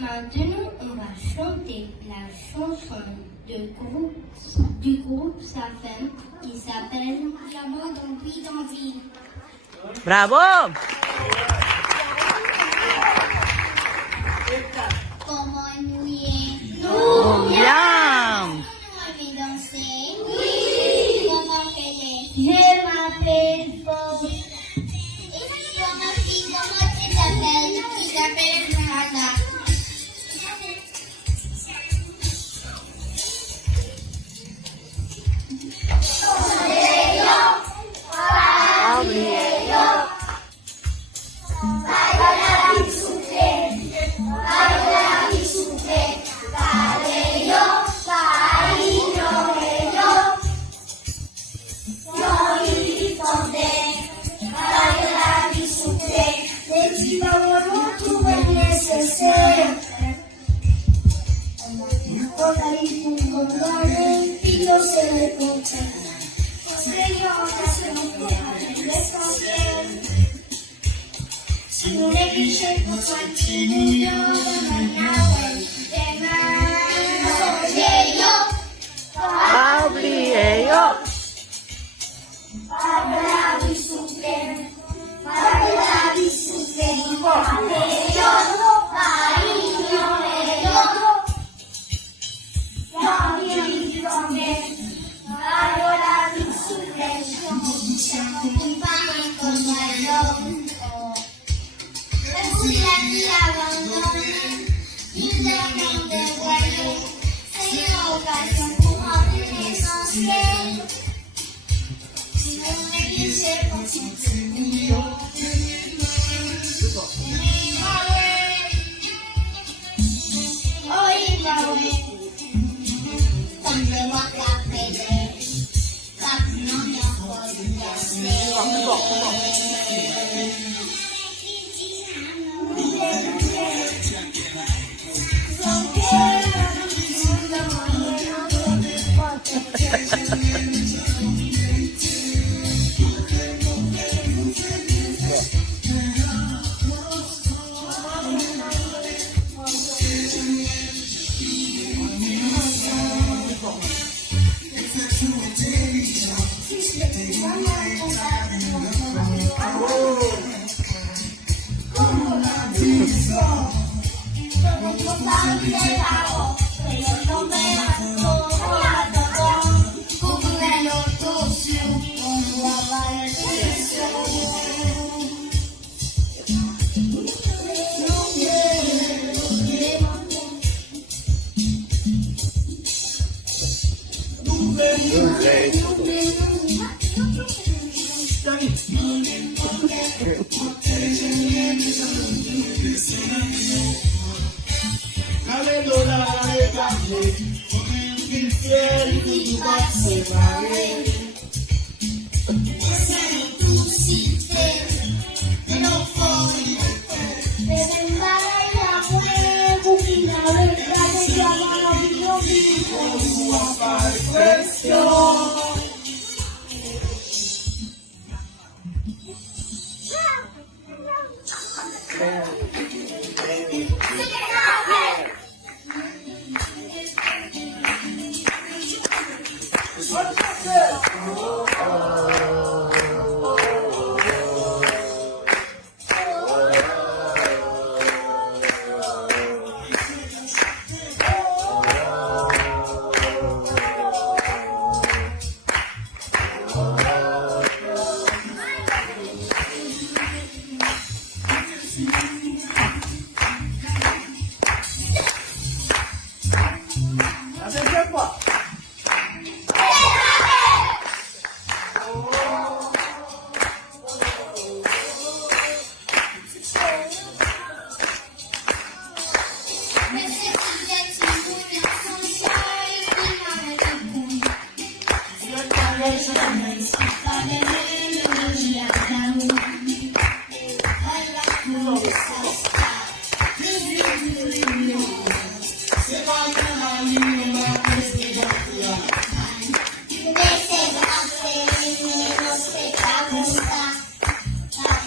Maintenant, on va chanter la chanson du groupe Safem qui s'appelle L'amour dans bidonville. Bravo! Comment nous y est? Bien! Comment nous danser? Oui! Comment qu'elle est? Je m'appelle Paul. Et comment tu t'appelles? Il s'appelle Rada.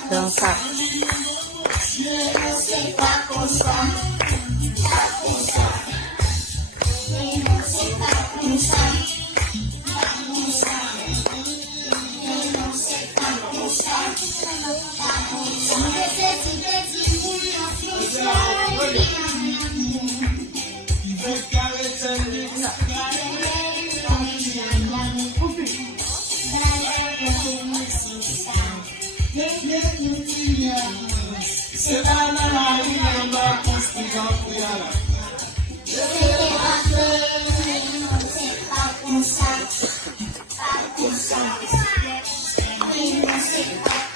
Dançar. C'est la maladie d'un Baptiste qui va prier. C'était pas que c'est pas comme ça. Pas comme ça. Et non, c'est pas